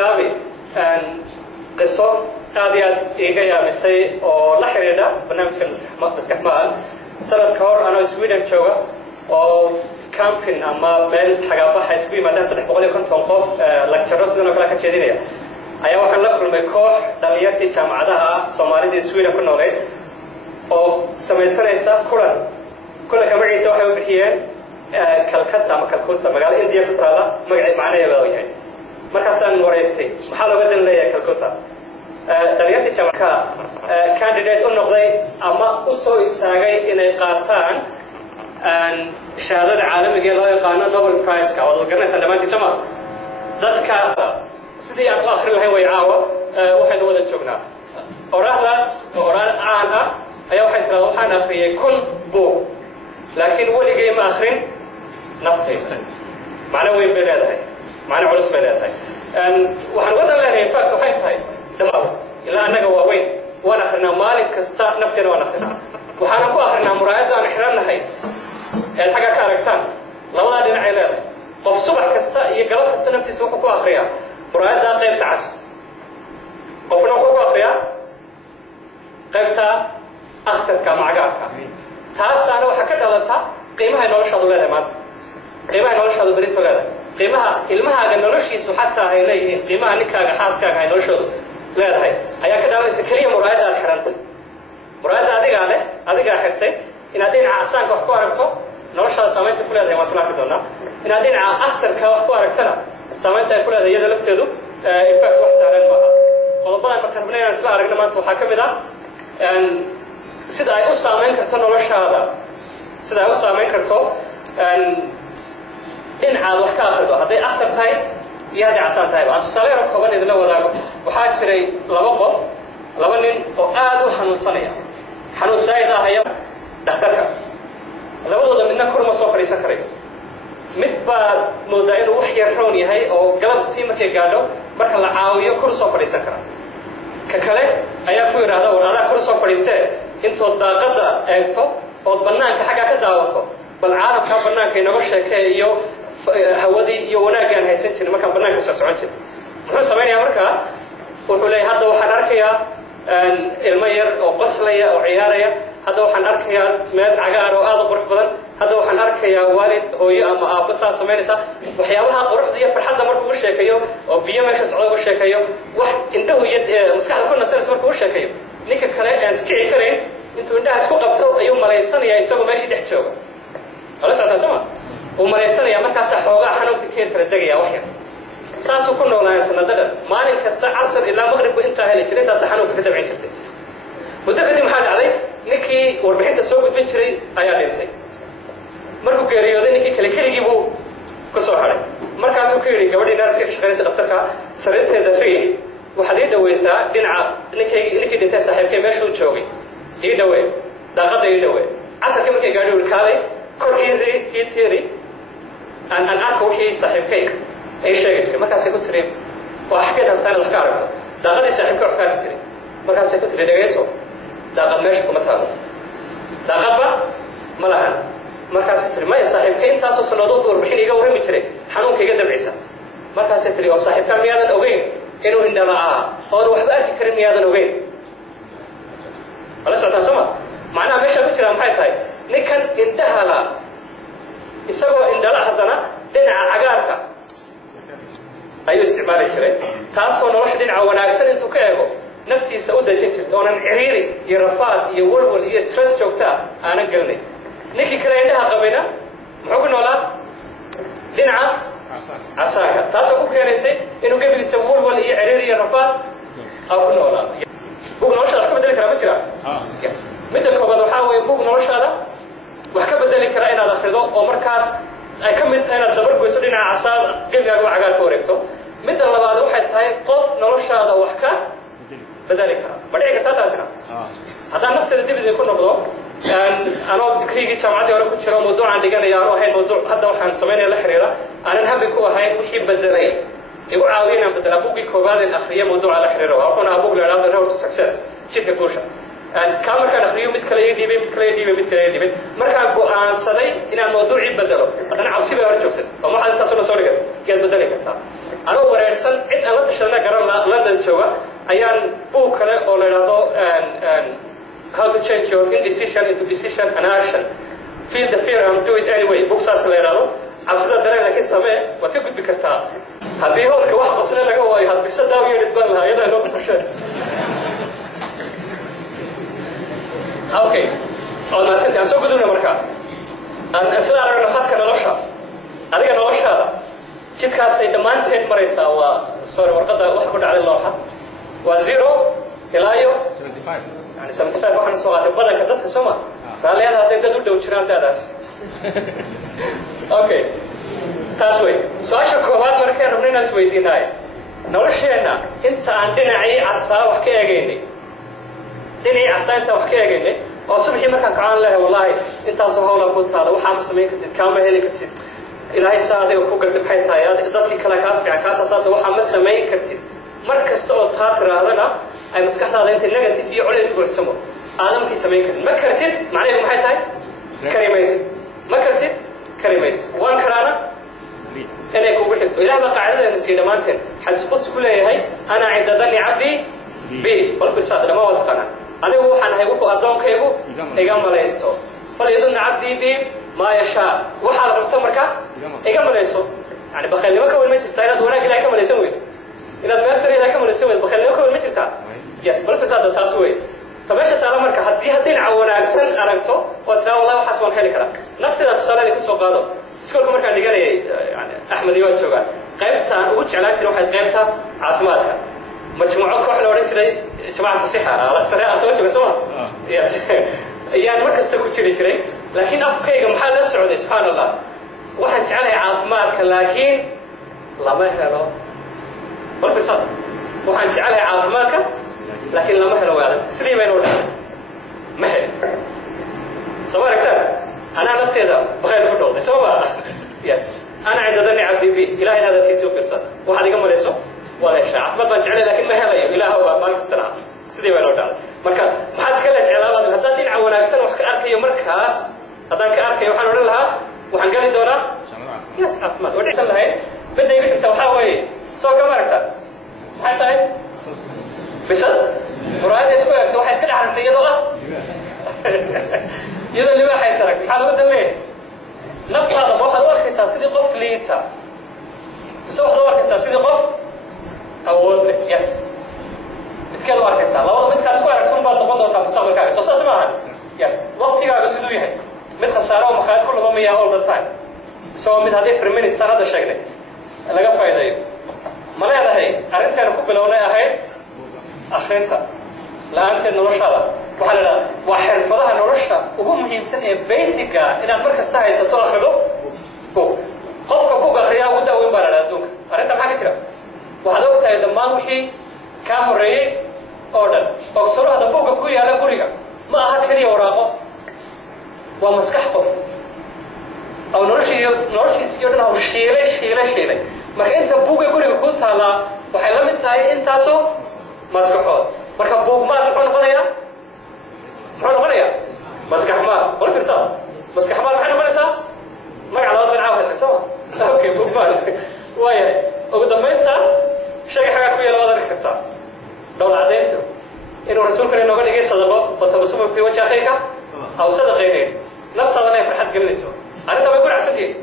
bilaabi qiso aad iyo aad iiga yaabisay oo la xiriidha barnaamijka maskax maal sanad ka hor anoo Sweden jooga oo camping ama meel xagaabaha isku yimaadaan 350 qof lecture sidoo kale ka jeedinaya ayaa waxaan la kulmay koox dhalinyartii jaamacadaha Soomaalida Sweden ku noolay oo samaysanaysa kulanka magaciisa waxay u bixiyeen Calcutta ama Calcutta magaalo India ku taala magaceed macnaheedu waa yahay markaasaan wareystay maxaa looga dan leeyahay Calcutta dhalinyartii jaamacadaha candidate u noqday ama u soo istaagay inay qaataan shahaadada caalamiga loo yaqaano Nobel Prize ka oo garanaysan dhamaantii Soomaal dadka sidii aan ku akhrin lahayn way caawa waxaynu wada joognaa oraahdaas oraah caan ah ayaa waxay tiraahdaa waxaan akhriyay 1000 buug laakiin weligay ma akhrin naftayda macna weyn bay leedahay macna culus bay leedahay waxaan wada leeyahay fact waxay tahay dhammaan ilaa annaga waa weyn waan akhrinaa maalin kasta nafteena waan akhrinaa waxaan ku akhrinaa muraayada aan xiranahay xagga ka aragtaan labada dhinac ay leedahay qof subax kasta iyo galab kasta naftiisa wuxuu ku akhriyaa muraayada qaybta cas qofna wuxuu ku akhriyaa qaybta akhtarka macagaarka taasana waxa ka dhalata qiimaha noloshooda leedahay maanta qiimaha noloshooda berito leedahay qiimaha ilmahaaga noloshiisu xataa ay leeyihiin qiimaha ninkaaga xaaskaaga ay noloshooda leedahay ayaa ka dhalanaysa kaliya muraayada aad xirantay muraayada adigaa xirtay inaad dhinaca asaanka wax ku aragto noloshaada saamaynta ku leedahay waan islaaki doonaa inaad dhinaca akhtarka wax ku aragtana saamaynta ay ku leedahay iyada lafteedu impact wax saaran maaha qodobadan markaan rabnay inaan isla aragno maanta waxaa ka mid ah sida ay u saamayn karto noloshaada sida ay u saamayn karto dhinacaad wax ka akhrido hadday akhtar tahay iyo hadday casaan tahayba aan tusaale yaro kooban idinla wadaago waxaa jiray laba nin oo aad u xanuunsanaya xanuun saa'id ah haya dhakhtarka labadooda midna kor ma soo fadhiisan karayo mid baa moodaa inuu wax yar roon yahay oo galabtii markay gaadho marka la caawiyo kor soo fadhiisan kara ka kale ayaa ku yidhaahda war adaa kor soo fadhiistee intood daaqadda eegto ood bannaanka xaggaa ka daawato bal caalamkaa bannaanka inooga sheekee iyo hawadii iyo wanaaggaan haysan jirin markaan bannaanka soo socon jirin muxuu samaynayaa markaa wuxuu leeyahay hadda waxaan arkayaa ilmo yar oo qoslaya oo ciyaaraya hadda waxaan arkayaa meel cagaar oo aad u qurux badan hadda waxaan arkayaa waalid hooyo ama aabbo saa samaynaysa waxyaabaha quruxda iyo farxadda markuu u sheekayo oo biyo meesha socda u sheekayo wax indhahu iyo maskaxda ku nasanaysa markuu u sheekayo ninka kale aan iskici karayn intuu indhaha isku qabto ayuu malaysanayaa isagoo meeshii dhex jooga wala socotaa sooma uu malaysanayaa markaasaa xoogaa xanuunka keen kala degaya wax yar saasuu ku noolaayaa sanadada maalin kasta casar ilaa maqribku intaa heli jiray intaasa xanuunka ka dabcin jirtay muddo kadib maxaa dhacday ninkii warbixinta soo gudbin jiray ayaa dhintay markuu geeriyooday ninkii kale keligii buu ku soo hadhay markaasuu ku yidhi gabadhii naarska ka shaqaynaysa dhakhtarka sariirteeda riix waxaad ii dhawaysaa dhinaca ninkii dhintay saaxiibkay meeshuu joogay ii dhawee daaqadda ii dhawee casarkii markay gaadhi uri kaalay kor ii tiiri aan arko wixii saaxiibkay ay sheegi jiray markaasay ku tiri waa xageed rabtaa inaad wax ka aragto daaqadii saaxiibka wax ka arki jiray markaasay ku tiri dhegayso daaqad meesha kuma taalo daaqadba ma lahan markaasay tiri maya saaxiibka intaasoo sannadood warbixin iga warrami jiray xanuunka iga dabcisa markaasay tiri oo saaxiibkaa miyaadan ogeyn inuu indhala'aa oona waxba arki karin miyaadan ogeyn wala socotaa sooma macnaha meeshaa ku jiraa maxay tahay ninkan indhahala isagoo indhala haddana dhinaca cagaarka ayuu isticmaali jiray taasoo nolosha dhinaca wanaagsan intuu ka eego naftiisa u dajin jirta oonan ciriiri iyo rafaad iyo walwal iyo stress joogtaa aanan gelinayn ninkii kale indhaha qabayna muxuu ku noolaa dhinaca casaanka taasoo ku keenaysay inuu gebigiisa walwal iyo ciriiri iyo rafaad ku noolaa buug noloshaada wax ka bedeli karaa ma jira midda koobaad waxaa weeye buug noloshaada wax ka bedeli karaa inaad akhrido oo markaas ay ka mid tahay inaad dabargoyso dhinaca casaad gebigaaga waa cagaar ka wareegto midda labaad waxay tahay qof noloshaada wax ka bedeli kara ma dhici kartaa taasina haddaan nafteeda dib idinku noqdo anoo dikrigii jaamacaddii hore ku jiro mawduucaan dhiganaya aanu ahayn mawduuc hadda waxaan samaynaya la xiriira aanan habi ku ahayn wixii bedelay igu caawiya inaan bedelaa buuggii koowaad in akhriya mawduuca la xiriiro wuxuuna ahaa buug la idhahdo The Road to Success jidka guusha kaa markaan akhriyo mid kale ii dhiibay mid kale ii dhiibay mid kale ii dhiibay markaan go'aansaday inaan mawduucii bedelo haddana cabsi bay hor joogsan oo waxaad intaasuna soo dhigan geed bedeli kartaa anoo wareersan diyaarsan cid aan la tashadana garan London jooga ayaan buug kale oo la yiraahdo how to change your indecision into decision and action. Feel the fear and do it anyway. Buug saas la yiraahdo cabsida dareen laakiin samee waad ka gudbi kartaa haddii howlka wax qosle laga waayo had bisa daawiyeed baan lahaa iyada loo qashay. Okay. أنا أنت أسوق بدون مركب. أنا أسمع عن نفاتك نلاشة. هذه نلاشة. كيف كاسي دمان تين مريسا و صار مرقدة واحد على اللوحة. وزيرو كلايو. 75. يعني 75 واحد صوغات بدل كذا تسمع. فعلى هذا تقدر تدور شرام تاداس. أوكي. تاسوي. سؤال كوبات مركب ربنا نسوي دي هاي. نلاشة أنت عندنا عي عصا وحكي أجيني. دني عصا أنت وحكي أجيني. وصبحي مركان كعان له والله أنت صهولة كنت هذا وحام سميك كامل هلي كتير إلهي ساعده وفوق الذبحين تايا ضدك كلا كافي عكاس أساس وحام سميك كتير مركز تقول تاتر هذا أي مسكحة هذا أنت نجت فيه على أسبوع سمو عالم كي سميك ما كرتير معناه محيط هاي كريميس ما كرتير كريميس وان كرانا أنا يكون بحث إلى ما قاعدة نسينا مانتن حد سقط كلها هاي أنا عند ذني عبدي بي والفرصات لما وثقنا أنا هو حنا هيقول أدون كيبو إيجام ملايستو فليدون عبدي بي ما يشاء وحال ربط مركا إيجام ملايستو يعني بخلي ما كون مجد تاينا دونا كلا إيجام ملايسوي إذا ما يصير إيجام ملايسوي بخلي ما كون مجد تا يس بالفساد تاسوي فماشي تعالى مركا هدي عونا أحسن أرنتو وترى والله حسون حالي كلا نفس التصالح اللي كسو قادو سكول مركا نجاري يعني أحمد يوسف شوقا قيمتها وش علاقتي روح قيمتها عاطماتها مجموعة كحل وريسري جماعة الصحة على السريع أسوأ بسمع يس يعني ما كستكون شيء لكن أفكار محل السعودية سبحان الله واحد جعلها عاطمات لكن لا ما هلا بالفصل واحد جعلها عاطمات لكن لا ما هلا ولا سري ما ينور ما هلا سواء كتير أنا نفسي هذا بخير كله سواء يس أنا عند ذني عبدي في إلهي هذا كيسو بالفصل واحد يقوم يسوق ولا شيء عفوا بنجعله لكن ما هلا إله هو ما نستنى سيدي ولا ولا مركز ما حد كله جعله هذا دين عون أكثر وحك أركي مركز هذا كأركي وحنا نقول لها وحنقول دورة يس عفوا ودي سنة هاي بدنا يبيك توحاوي سو كم مركز حتى هاي بس فراد يسوي تو حيسكر عن يلا يلا اللي ما حيسرك حاله بدل ليه نفس هذا واحد دور كيساس سيدي قف ليتا بس واحد دور كيساس سيدي قف أول يس نتكلم عن كيسان لو ما تكلم سؤال ركون بعد نقطة تام مستقبل كاي سو سمعها يس وقت يا بس دويه مت خسارة ومخاطر كل ما مياه all the time سو من هذه فرمين تصير هذا الشيء لقى فايدة ما لا هذا هي أنت أنا كوب لونا هاي أخرتها لا أنت نرش هذا وحلا واحد فلها نرشها وهو مهم سنة بيسكا إن المركز تاعي ستطلع خلو فوق فوق أخريها وده وين برا دوك أنت ما حكيت وهذا وقت هذا ما وحي كامري أوردر أكثر هذا فوق كوي على كوريا ما أحد كذي وراءه ومسكح قف أو نرشي سيرنا أو شيلة مرك أنت فوق كوريا كل ثلا وحلم التاي أنت سو مسكحات مرك فوق ما نحن غنيا مسكح ما ولا فرصة مسكح ما نحن غنيا ما على وضع عاود سوا أوكي فوق ما ويا وقدام أنت شيء حاجة كويسة لو هذا كتاب لو عديته إنه رسول كان يقول لك صدقة وتبسم في وجه أخيك أو صدق غيره نفترض أن يفرح جلسه أنا تبغى يقول عسدي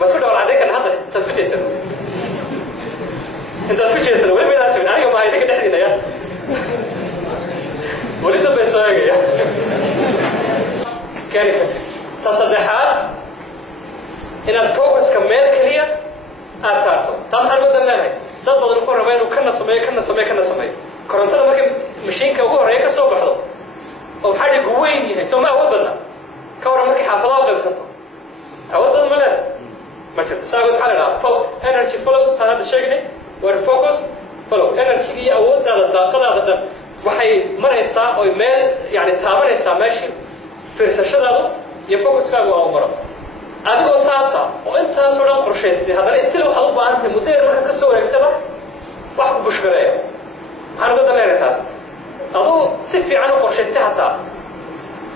بس كل لو عديك أنا هذا تسوي جسر أنت تسوي جسر وين بيدا تسوي أنا يوم عايزك تحدينا يا وليس بيسوي يا كارثة تصدقات إن الفوكس كمل كليا أتساعده طبعا هذا بدل dad badan ku rabeen uu kana sameeyo korontada markay mashiinka ugu horeeya ka soo baxdo oo xadhig weyn yahay soo ma awood badna ka waran markay xaafadaha qaybsato awood badan ma leh ma jirto saabad xalala energy flows hada sheegnay war focus flow energy iyo awoodda daaqadaada waxay maraysaa oo meel yani taabanaysaa meeshii fiirsashadaadu iyo focuskaagu oo maro adigoo saasa oo intaas oo dhan qorshaystay hadana istil waxa u baahan tahay muddo marka ka soo wareegtaba wax ku bushgareeyo waxaan uga daleeyahay taas adoo si fiican u qorshaystay hataa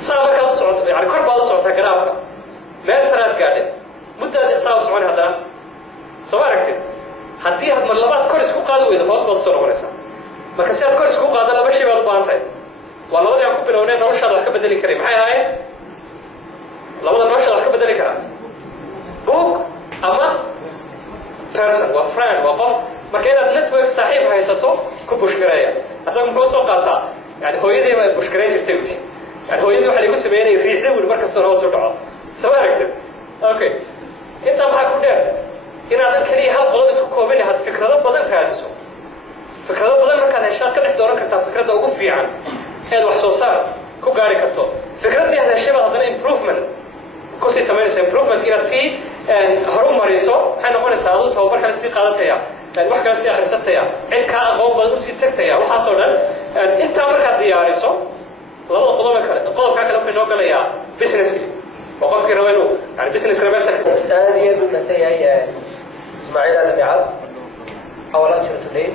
saaba ka socoto yani kor baad socotaa garaafka meel saraad gaadhay muddo saa u socon hadana soo aragtid haddii aad mar labaad kor isku qaadi weydo hoos baad soo noqonaysaa marka si aad kor isku qaado laba shay baad u baahan tahay waa labadii aan ku bilownay noloshaada wax ka bedeli karay maxay ahaayeen labada noloshaada wax ka bedeli karaa book ama person waa friend waa qof marka inaad network saaxiib haysato ku bushgareeya asaga muxuu soo qaataa yani hooyadii baa bushgareyn jirtay wixii yani hooyadii waxaa lagu sameeyay riixda wili markasta hoos u dhaco soo aragtid okay inta maxaa ku dheer inaadan kaliya hal qodob isku koobin had fikrado badan raadiso fikrado badan markaad heshaad ka dhex dooran kartaa fikradda ugu fiican eed wax soo saar ku gaari karto fikraddii aad heshay baad haddana improvement kusii samaynaysa improvement inaad sii horumariso maxay noqonaysaa aduu tababar kale sii qaadataya wax kale sii akhrisataya cid kaa aqoon badan usii tagtaya waxaasoo dhan intaa markaad diyaariso labada qodob kale qodobkaa kale wuxuu inoo galayaa businesskii oo qofkii raba inuu yani businesskana meel aad iyo aad u mahadsan yahay Ismaaciil Aadan Bicaal our lecturer today